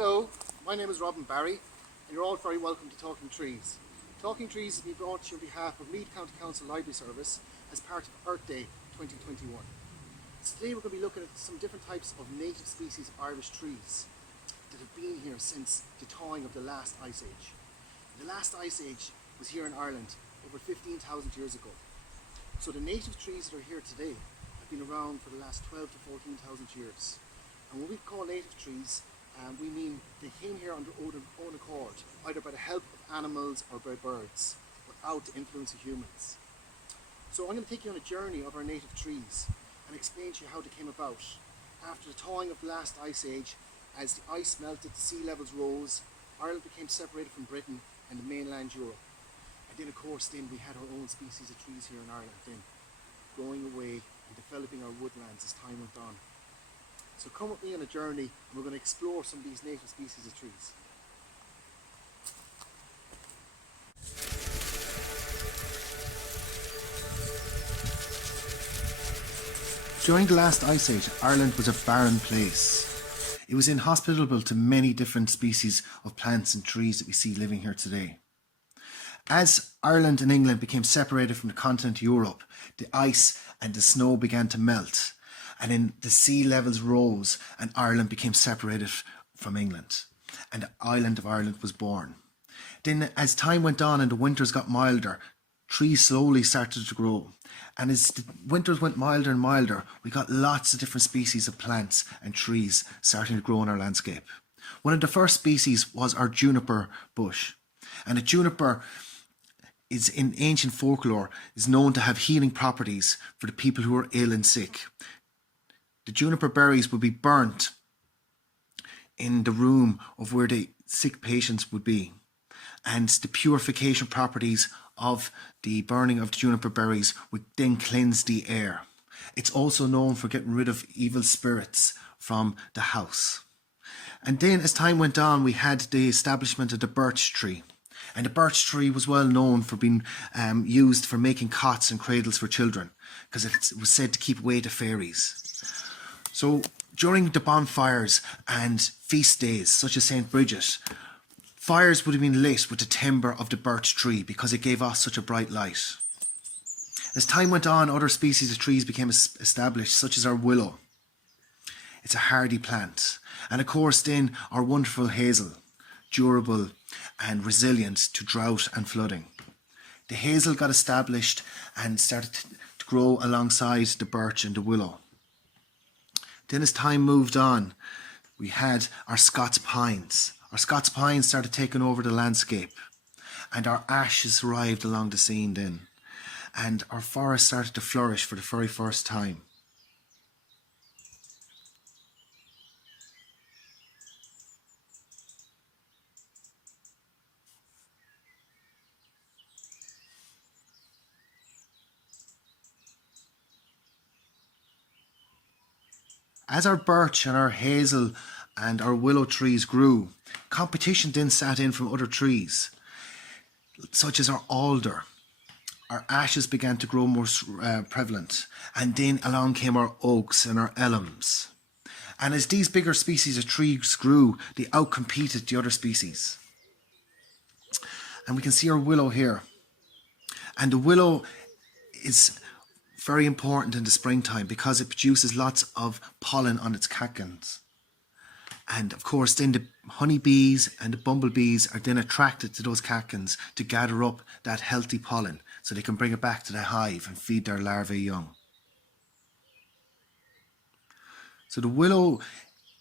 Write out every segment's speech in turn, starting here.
Hello, my name is Robin Barry and you're all very welcome to Talking Trees. Talking Trees is being brought to you on behalf of Meath County Council Library Service as part of Earth Day 2021. Today we're going to be looking at some different types of native species of Irish trees that have been here since the thawing of the last ice age. The last ice age was here in Ireland over 15,000 years ago. So the native trees that are here today have been around for the last 12 to 14,000 years. And when we call native trees, we mean they came here on their own accord, either by the help of animals or by birds, without the influence of humans. So I'm going to take you on a journey of our native trees and explain to you how they came about. After the thawing of the last ice age, as the ice melted, the sea levels rose, Ireland became separated from Britain and the mainland Europe. And then of course we had our own species of trees here in Ireland then, growing away and developing our woodlands as time went on. So come with me on a journey and we're going to explore some of these native species of trees. During the last ice age, Ireland was a barren place. It was inhospitable to many different species of plants and trees that we see living here today. As Ireland and England became separated from the continent Europe, the ice and the snow began to melt. And then the sea levels rose and Ireland became separated from England. And the island of Ireland was born. Then as time went on and the winters got milder, trees slowly started to grow. And as the winters went milder and milder, we got lots of different species of plants and trees starting to grow in our landscape. One of the first species was our Juniper Bush. And a juniper is in ancient folklore is known to have healing properties for the people who are ill and sick. The juniper berries would be burnt in the room of where the sick patients would be. And the purification properties of the burning of the juniper berries would then cleanse the air. It's also known for getting rid of evil spirits from the house. And then as time went on, we had the establishment of the birch tree. And the birch tree was well known for being used for making cots and cradles for children, because it was said to keep away the fairies. So during the bonfires and feast days, such as St. Bridget, fires would have been lit with the timber of the birch tree because it gave off such a bright light. As time went on, other species of trees became established, such as our willow. It's a hardy plant. And of course then our wonderful hazel, durable and resilient to drought and flooding. The hazel got established and started to grow alongside the birch and the willow. Then as time moved on, we had our Scots Pines. Our Scots Pines started taking over the landscape, and our ashes arrived along the scene then. And our forest started to flourish for the very first time. As our birch and our hazel and our willow trees grew, competition then sat in from other trees, such as our alder. Our ashes began to grow more prevalent, and then along came our oaks and our elms. And as these bigger species of trees grew, they outcompeted the other species. And we can see our willow here. And the willow is very important in the springtime because it produces lots of pollen on its catkins. And of course then the honeybees and the bumblebees are then attracted to those catkins to gather up that healthy pollen so they can bring it back to the hive and feed their larvae young. So the willow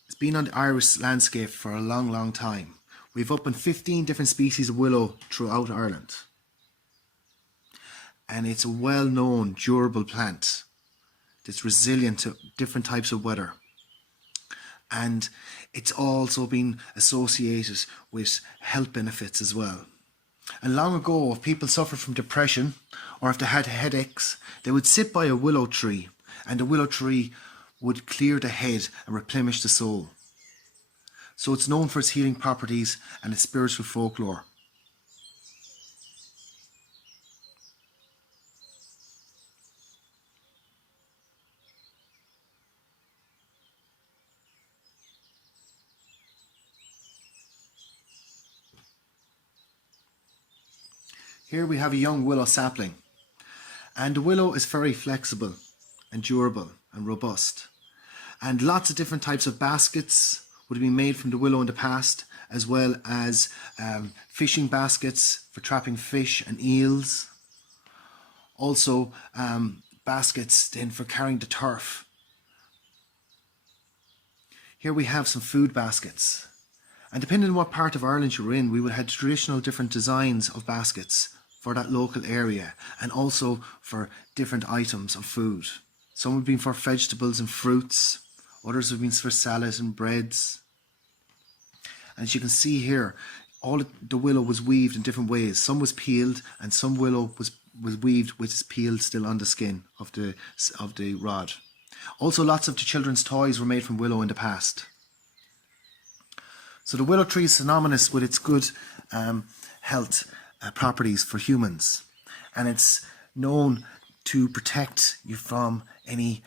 has been on the Irish landscape for a long, long time. We've up in 15 different species of willow throughout Ireland. And it's a well-known, durable plant that's resilient to different types of weather. And it's also been associated with health benefits as well. And long ago, if people suffered from depression or if they had headaches, they would sit by a willow tree, and the willow tree would clear the head and replenish the soul. So it's known for its healing properties and its spiritual folklore. Here we have a young willow sapling. And the willow is very flexible and durable and robust. And lots of different types of baskets would have been made from the willow in the past, as well as fishing baskets for trapping fish and eels. Also baskets then for carrying the turf. Here we have some food baskets. And depending on what part of Ireland you're in, we would have traditional different designs of baskets for that local area, and also for different items of food. Some would be for vegetables and fruits, others would be for salad and breads. And as you can see here, all the willow was weaved in different ways. Some was peeled, and some willow was weaved with its peel still on the skin of the rod. Also, lots of the children's toys were made from willow in the past. So the willow tree is synonymous with its good health properties for humans, and it's known to protect you from any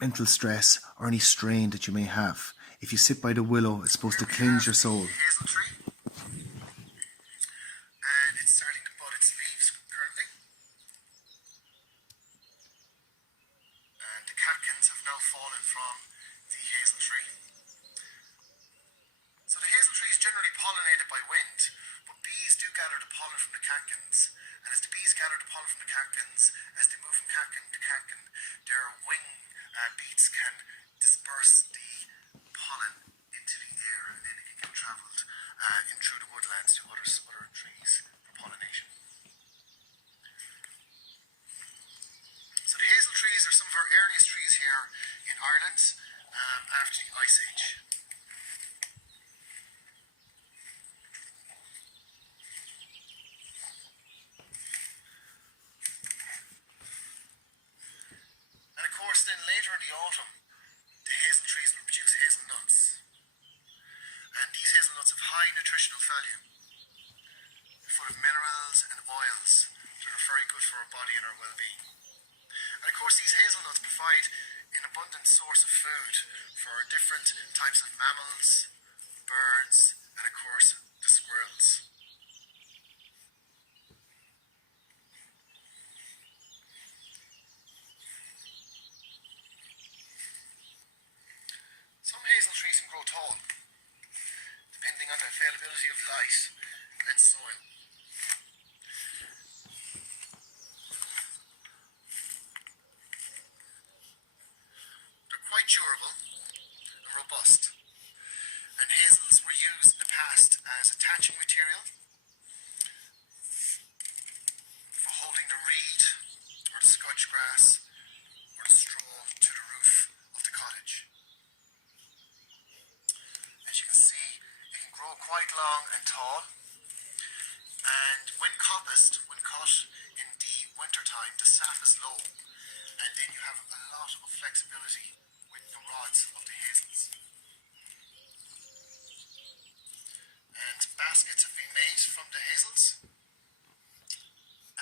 mental stress or any strain that you may have. If you sit by the willow, it's supposed to cleanse your soul. Hazel tree, and it's starting to bud its leaves currently, and the catkins have now fallen from the hazel tree. So the hazel tree is generally pollinated by wind, but bees do gather the pollen from the catkins, and as the bees gather the pollen from the catkins, as they move from catkin to catkin, their wing beats can disperse the pollen into the air, and then it can get travelled in through the woodlands to other trees for pollination. So the hazel trees are some of our earliest trees here in Ireland after the Ice Age. And of course then later in the autumn, the hazel trees will produce hazelnuts. And these hazelnuts have high nutritional value. They're full of minerals and oils that are very good for our body and our well-being. And of course these hazelnuts provide an abundant source of food for different types of mammals, birds, and of course the squirrels. Some hazel trees can grow tall, depending on the availability of light and soil. They're quite durable and robust, and hazels were used in the past as attaching material for holding the reed or the scotch grass or the straw to the roof of the cottage. As you can see, it can grow quite long and tall, and when coppiced, when cut in the winter time, the sap is low, and then you have a lot of flexibility with the rods of the hazels. And baskets have been made from the hazels,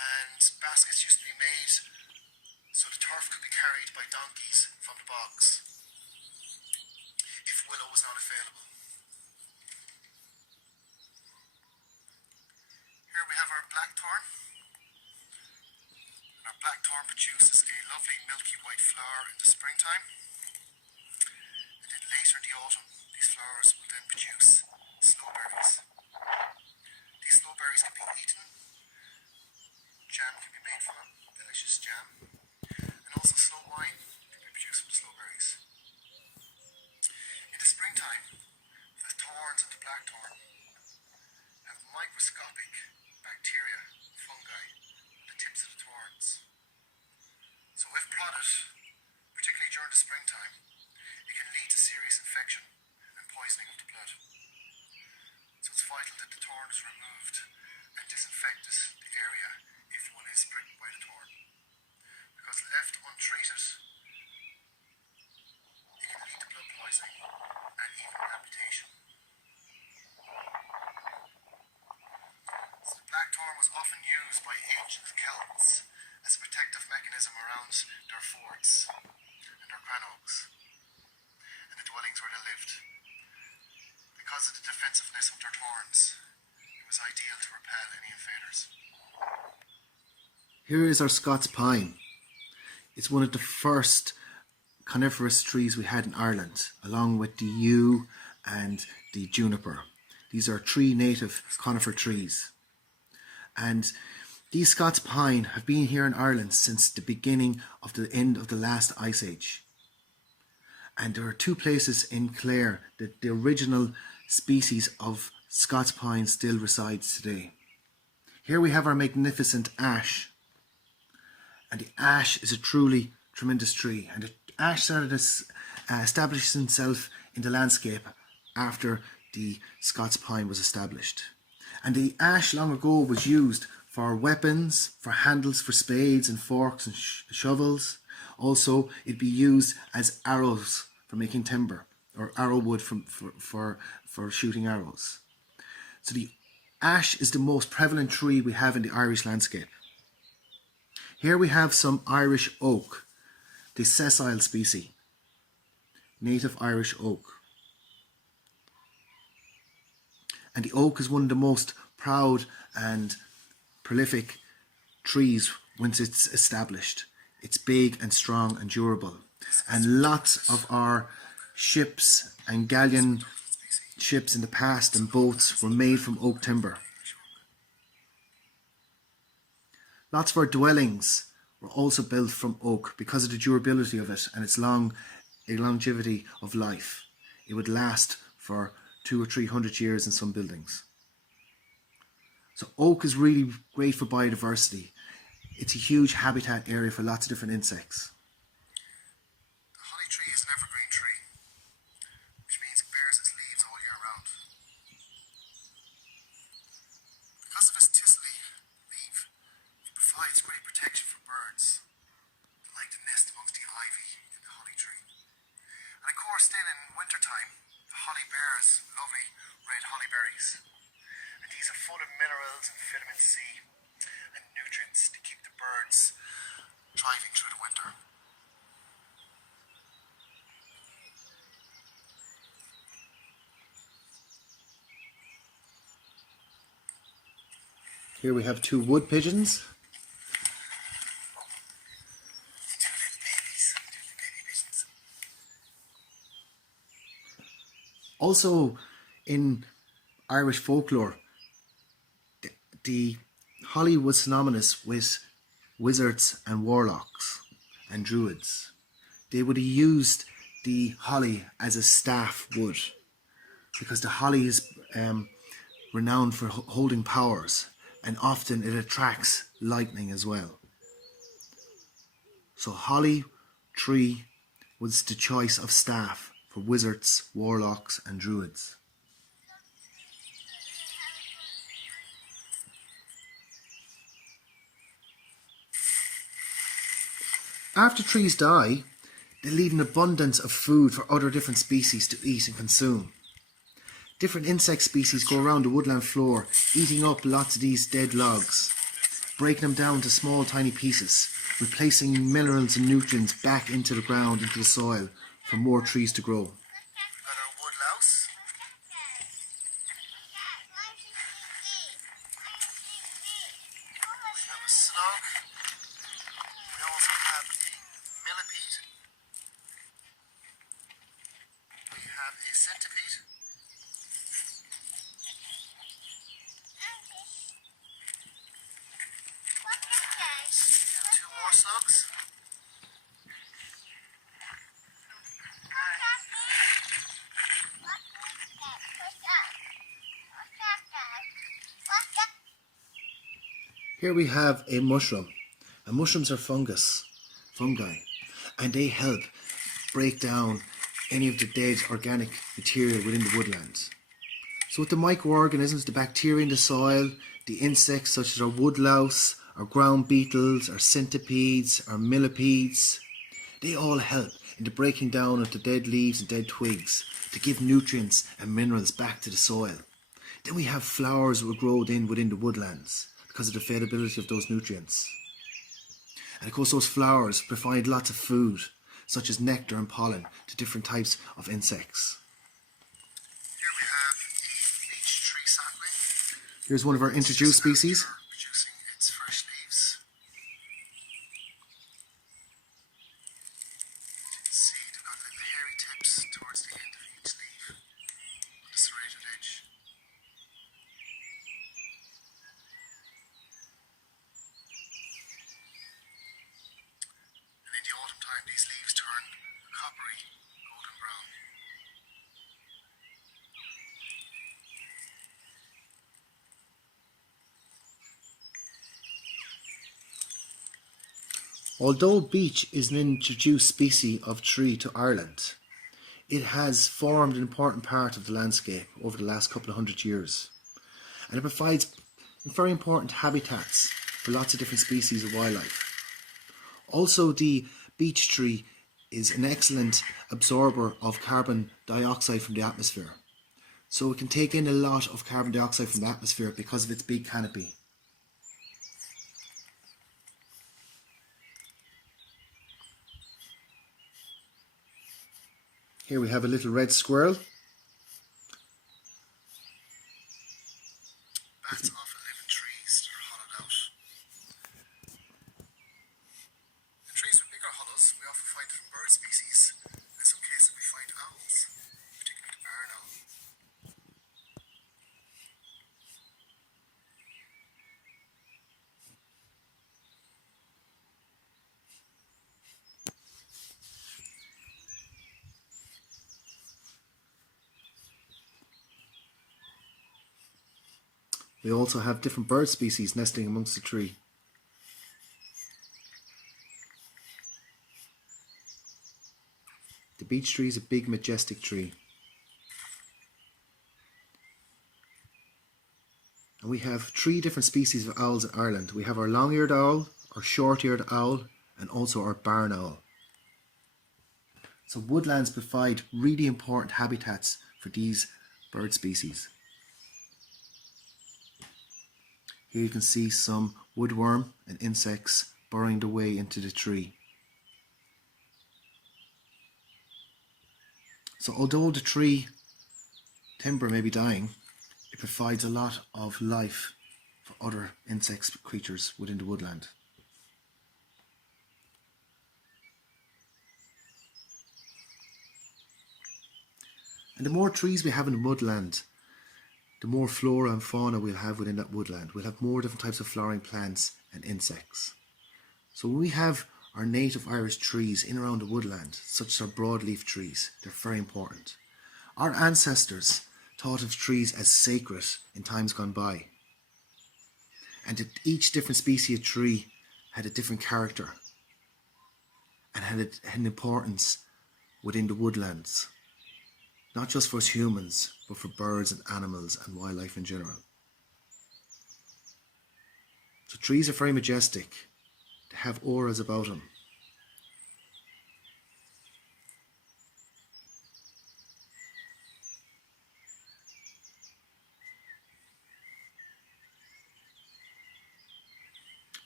and baskets used to be made so the turf could be carried by donkeys from the bogs if willow was not available. Here we have our blackthorn. And our blackthorn produces a lovely milky white flower in the springtime. And then later in the autumn, these flowers will then produce snowberries. These snowberries can be eaten. Jam can be made from them, delicious jam. And also slow wine can be produced from snowberries. In the springtime, the thorns of the blackthorn have microscopic bacteria, fungi, on the tips of the thorns. So if prodded, particularly during the springtime, it can lead to serious infection and poisoning of the blood. So it's vital that the thorn is removed and disinfected the area if one is pricked by the thorn. Because left untreated, Here is our Scots Pine. It's one of the first coniferous trees we had in Ireland, along with the yew and the juniper. These are three native conifer trees. And these Scots Pine have been here in Ireland since the beginning of the end of the last ice age. And there are two places in Clare that the original species of Scots Pine still resides today. Here we have our magnificent ash. And the ash is a truly tremendous tree. And the ash started establishing itself in the landscape after the Scots Pine was established. And the ash long ago was used for weapons, for handles for spades and forks and shovels. Also, it'd be used as arrows for making timber, or arrow wood for shooting arrows. So the ash is the most prevalent tree we have in the Irish landscape. Here we have some Irish oak, the sessile species, native Irish oak. And the oak is one of the most proud and prolific trees once it's established. It's big and strong and durable. And lots of our ships and galleon ships in the past and boats were made from oak timber. Lots of our dwellings were also built from oak because of the durability of it and its longevity of life. It would last for 200 or 300 years in some buildings. So oak is really great for biodiversity. It's a huge habitat area for lots of different insects. The holly tree is an evergreen tree, which means it bears its leaves all year round. Because of its thistly leaf, it provides great protection for birds that like to nest amongst the ivy in the holly tree. And of course then in winter time, the holly bears lovely red holly berries. And these are full of minerals and vitamin C and nutrients to keep the birds thriving through the winter. Here we have two wood pigeons. Also in Irish folklore, the holly was synonymous with wizards and warlocks and druids. They would have used the holly as a staff wood because the holly is renowned for holding powers, and often it attracts lightning as well. So holly tree was the choice of staff for wizards, warlocks and druids. After trees die, they leave an abundance of food for other different species to eat and consume. Different insect species go around the woodland floor, eating up lots of these dead logs, breaking them down to small tiny pieces, replacing minerals and nutrients back into the ground, into the soil, for more trees to grow. We've got our wood louse. We have a slug. We also have a millipede. We have a centipede. We have two more slugs. Here we have a mushroom. And mushrooms are fungi, and they help break down any of the dead organic material within the woodlands. So with the microorganisms, the bacteria in the soil, the insects such as our woodlouse, our ground beetles, our centipedes, our millipedes, they all help in the breaking down of the dead leaves and dead twigs to give nutrients and minerals back to the soil. Then we have flowers that will grow within the woodlands because of the availability of those nutrients. And of course those flowers provide lots of food, such as nectar and pollen, to different types of insects. Here we have a beech tree sapling. Here's one of our introduced species. Producing its fresh leaves. tips towards the end of each leaf on the serrated edge. And in the autumn time, these leaves turn a coppery golden brown. Although beech is an introduced species of tree to Ireland, it has formed an important part of the landscape over the last couple of hundred years. And it provides very important habitats for lots of different species of wildlife. Also, the beech tree is an excellent absorber of carbon dioxide from the atmosphere. So it can take in a lot of carbon dioxide from the atmosphere because of its big canopy. Here we have a little red squirrel. Bats often live in trees that are hollowed out. In trees with bigger hollows, we often find different bird species. In some cases, we find owls, particularly the barn owl. We also have different bird species nesting amongst the tree. The beech tree is a big, majestic tree. And we have 3 different species of owls in Ireland. We have our long-eared owl, our short-eared owl, and also our barn owl. So woodlands provide really important habitats for these bird species. Here you can see some woodworm and insects burrowing their way into the tree. So although the tree timber may be dying, it provides a lot of life for other insects, creatures within the woodland. And the more trees we have in the woodland, the more flora and fauna we'll have within that woodland. We'll have more different types of flowering plants and insects. So when we have our native Irish trees in around the woodland, such as our broadleaf trees, they're very important. Our ancestors thought of trees as sacred in times gone by. And that each different species of tree had a different character and had an importance within the woodlands. Not just for us humans, but for birds and animals and wildlife in general. So trees are very majestic. They have auras about them.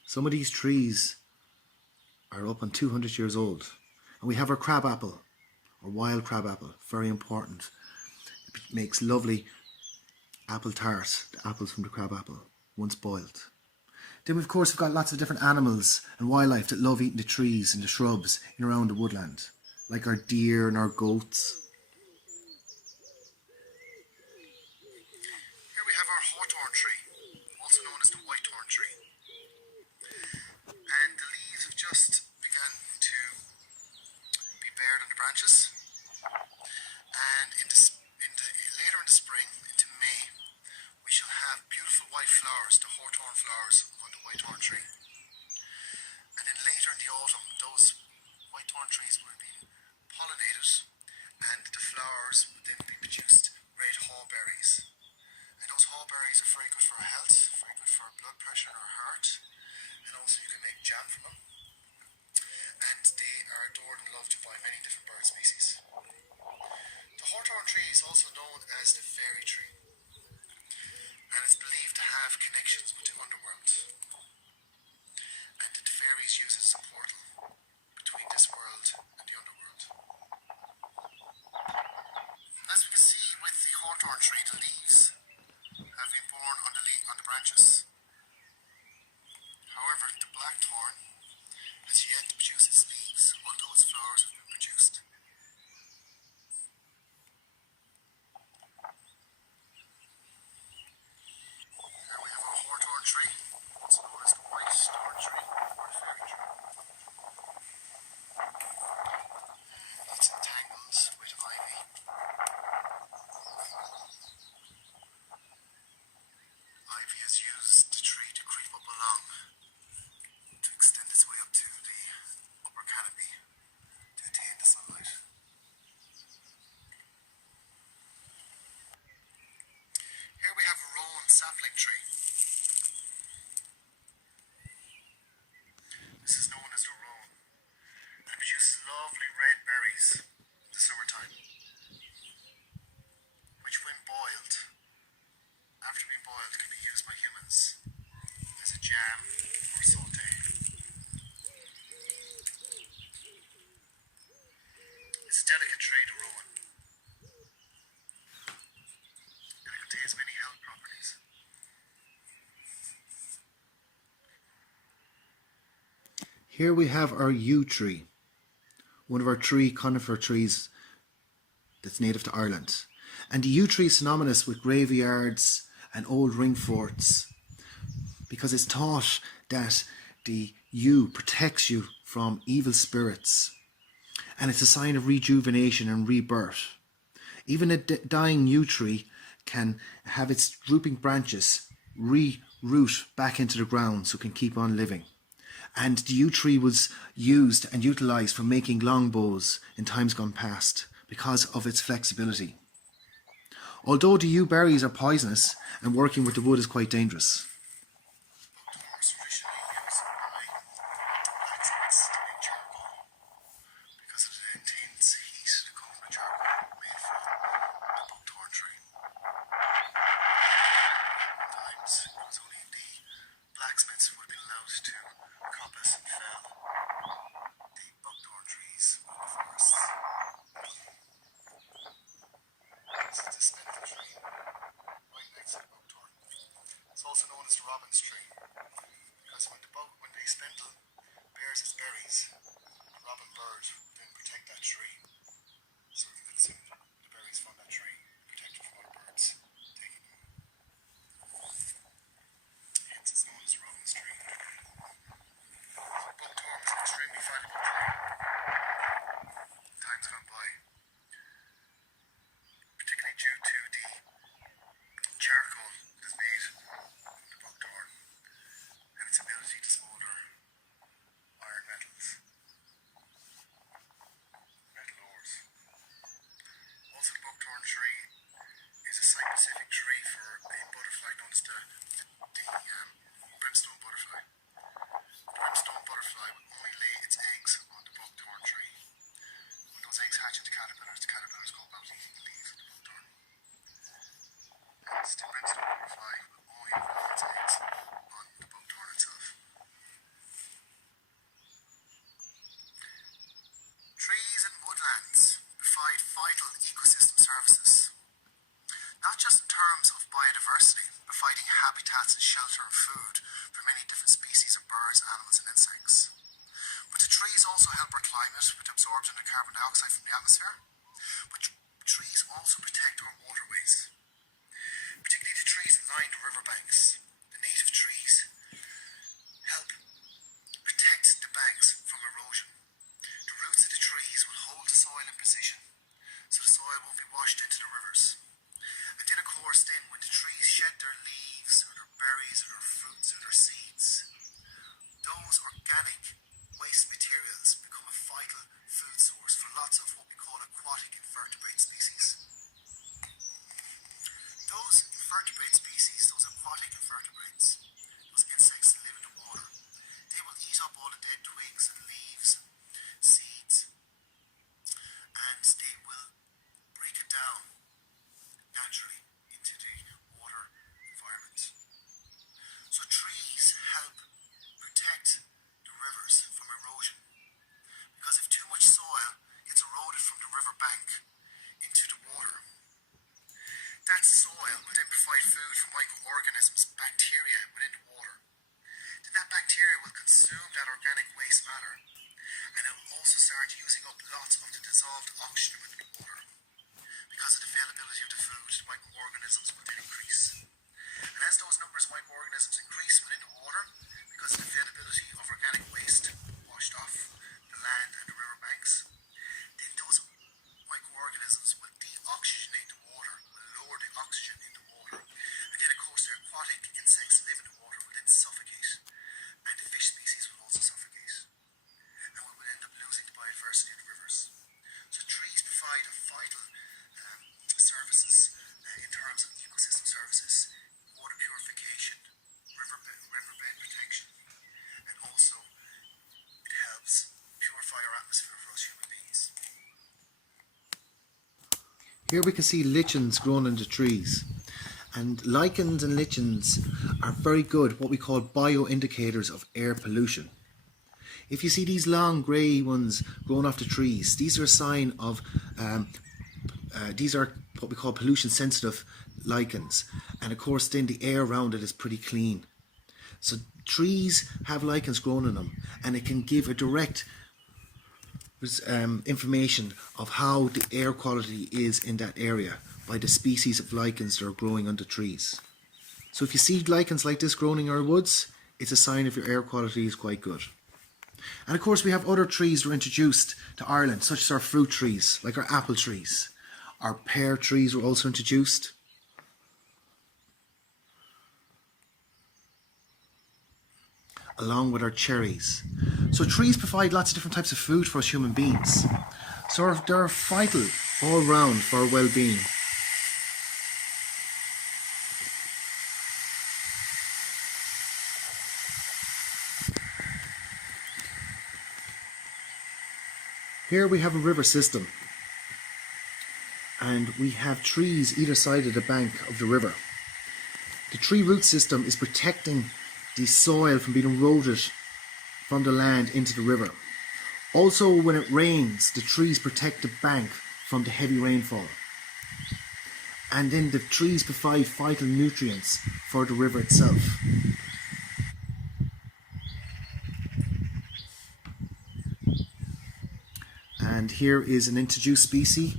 Some of these trees are up on 200 years old. And we have our crabapple, or wild crabapple, very important. It makes lovely apple tart, the apples from the crabapple, once boiled. Then of course we've got lots of different animals and wildlife that love eating the trees and the shrubs in around the woodland, like our deer and our goats. Here we have our hawthorn tree, also known as the whitethorn tree. And the leaves have just begun to be bared on the branches. And later in the spring, into May, we shall have beautiful white flowers, the hawthorn flowers on the whitethorn tree. And then later in the autumn, those whitethorn trees will be pollinated, and the flowers will then be produced red hawberries. And those hawberries are very good for our health, very good for our blood pressure and our heart, and also you can make jam from them. And they are adored and loved by many different bird species. The hawthorn tree is also known as the fairy tree, and it's believed to have connections with the underworld, and that the fairies use it as a portal between this world and the underworld. As we can see with the hawthorn tree, the leaves have been borne on the branches. However, the blackthorn has yet to produce its leaves, although its flowers have been produced. It's a delicate tree to row in, and it contains many health properties. Here we have our yew tree, one of our three conifer trees that's native to Ireland. And the yew tree is synonymous with graveyards and old ring forts because it's thought that the yew protects you from evil spirits, and it's a sign of rejuvenation and rebirth. Even a dying yew tree can have its drooping branches re-root back into the ground so it can keep on living. And the yew tree was used and utilised for making longbows in times gone past because of its flexibility. Although the yew berries are poisonous and working with the wood is quite dangerous. Buckthorns traditionally use blacksmiths to make charcoal because of the intense heat that comes with charcoal made from the buckthorn tree. Sometimes it was only the blacksmiths who would have been allowed to coppice and fell the buckthorn trees in the forests. This is the spindle tree, right next to the buckthorn. It's also known as the robin's tree, because when the spindle bears its berries, the robin bird then protect that tree, so it can consume the berries from that tree, protect it from other birds taking them. Hence it's known as the robin's tree. Buckthorn is an extremely valuable tree. Times gone by, particularly due to the charcoal that is made from the buckthorn and its ability to smoulder iron metals, metal ores. Also, the buckthorn tree is a site-specific tree for a butterfly known as the brimstone butterfly. The brimstone butterfly will only lay its eggs on the buckthorn tree. When those eggs hatch into caterpillars go about eating the leaves of the buckthorn. And the brimstone butterfly will only lay its eggs on the buckthorn itself. Trees and woodlands provide vital ecosystem services, not just in terms of biodiversity, providing habitats and shelter and food for many different species of birds, animals and insects, but the trees also help our climate with absorption of carbon dioxide from the atmosphere. But trees also protect our waterways, particularly the trees that line the riverbanks. The native trees help protect the banks from erosion. The roots of the trees will hold the soil in position so the soil won't be washed into the rivers. And then of course when the trees shed their leaves or their berries or their fruits or their seeds, those organic waste materials become a vital food source for lots of what we call aquatic invertebrate species. Those invertebrate species, those aquatic invertebrates, those insects that live in the water, they will eat up all the dead twigs and leaves and seeds, and they will break it down naturally into the water environment. So trees help protect the rivers from erosion, because if too much soil gets eroded from the river bank into the water, that soil will then provide food for microorganisms, bacteria within the water. Then that bacteria will consume that organic waste matter, and it will also start using up lots of the dissolved oxygen within the water. Because of the availability of the food, the microorganisms will then increase. And as those numbers of microorganisms increase within the water, because of the availability of organic waste washed off the land and the riverbanks, then those microorganisms will deoxygenate the water, will lower the oxygen in the water. And then of course the aquatic insects that live in the water will then suffocate. And the fish species will also suffocate. And we will end up losing the biodiversity of the rivers. So trees provide a vital services in terms of ecosystem services, water purification, riverbed protection, and also it helps purify our atmosphere for us human beings. Here we can see lichens growing in the trees. And lichens and lichens are very good, what we call bioindicators of air pollution. If you see these long grey ones growing off the trees, these are a sign of, these are what we call pollution sensitive lichens. And of course then the air around it is pretty clean. So trees have lichens growing in them, and it can give a direct information of how the air quality is in that area by the species of lichens that are growing on the trees. So if you see lichens like this growing in our woods, it's a sign of your air quality is quite good. And of course we have other trees that were introduced to Ireland, such as our fruit trees, like our apple trees. Our pear trees were also introduced. Along with our cherries. So trees provide lots of different types of food for us human beings. So they're vital all round for our well-being. Here we have a river system, and we have trees either side of the bank of the river. The tree root system is protecting the soil from being eroded from the land into the river. Also, when it rains, the trees protect the bank from the heavy rainfall. And then the trees provide vital nutrients for the river itself. And here is an introduced species.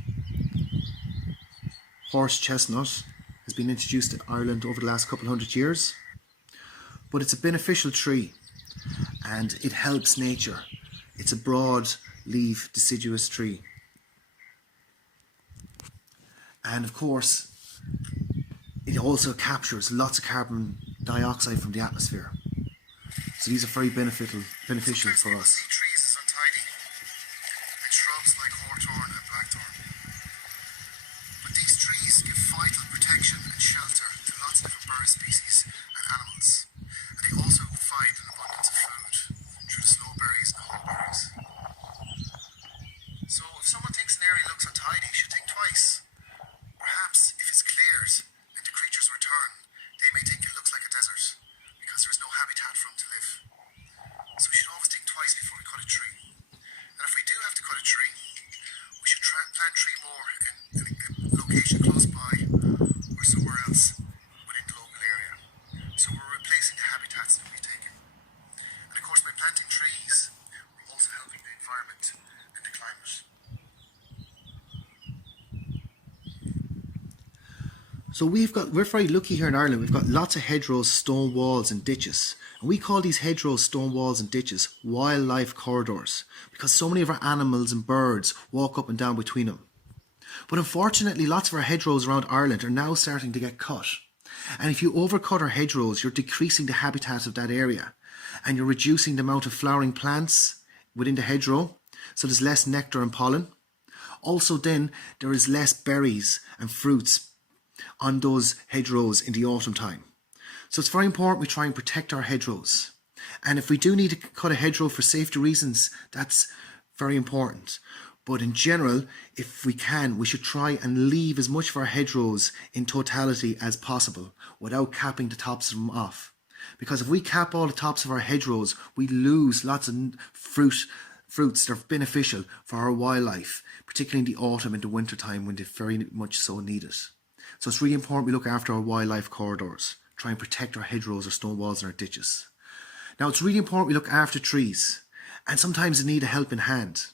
Horse chestnut has been introduced to Ireland over the last couple of hundred years. But it's a beneficial tree and it helps nature. It's a broad leaf deciduous tree. And of course, it also captures lots of carbon dioxide from the atmosphere. So these are very beneficial for us. Trees is untidy, and shrubs like hawthorn and blackthorn. But these trees give vital protection and shelter to lots of different bird species and animals. And they also provide an abundance of food through the snowberries and huckleberries. So if someone thinks an area looks untidy, you should think twice. Perhaps if it's cleared and the creatures return, they may think it looks like a desert because there is no habitat for them to live. So we should always think twice before we cut a tree. And if we do have to cut a tree, we should plant tree more in a location close by or somewhere else within the local area. So we're replacing the habitats that we've taken. And of course by planting trees, we're also helping the environment and the climate. So we're very lucky here in Ireland. We've got lots of hedgerows, stone walls and ditches. And we call these hedgerows, stone walls and ditches wildlife corridors because so many of our animals and birds walk up and down between them. But unfortunately, lots of our hedgerows around Ireland are now starting to get cut. And if you overcut our hedgerows, you're decreasing the habitat of that area and you're reducing the amount of flowering plants within the hedgerow. So there's less nectar and pollen. Also then, there is less berries and fruits on those hedgerows in the autumn time. So it's very important we try and protect our hedgerows. And if we do need to cut a hedgerow for safety reasons, that's very important. But in general, if we can, we should try and leave as much of our hedgerows in totality as possible without capping the tops of them off. Because if we cap all the tops of our hedgerows, we lose lots of fruits that are beneficial for our wildlife, particularly in the autumn and the winter time when they very much so need it. So it's really important we look after our wildlife corridors, try and protect our hedgerows, our stone walls and our ditches. Now it's really important we look after trees, and sometimes they need a helping hand.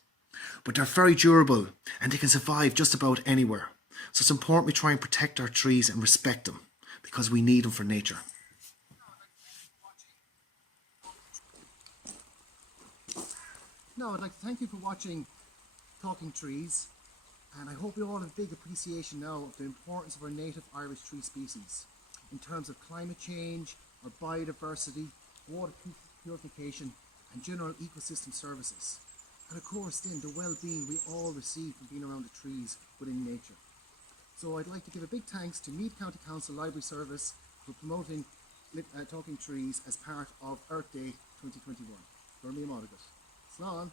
But they're very durable and they can survive just about anywhere. So it's important we try and protect our trees and respect them because we need them for nature. Now I'd like to thank you for watching Talking Trees. And I hope you all have a big appreciation now of the importance of our native Irish tree species in terms of climate change, our biodiversity, water purification and general ecosystem services. And of course then the well-being we all receive from being around the trees within nature. So I'd like to give a big thanks to Meath County Council Library Service for promoting Talking Trees as part of Earth Day 2021. Slán.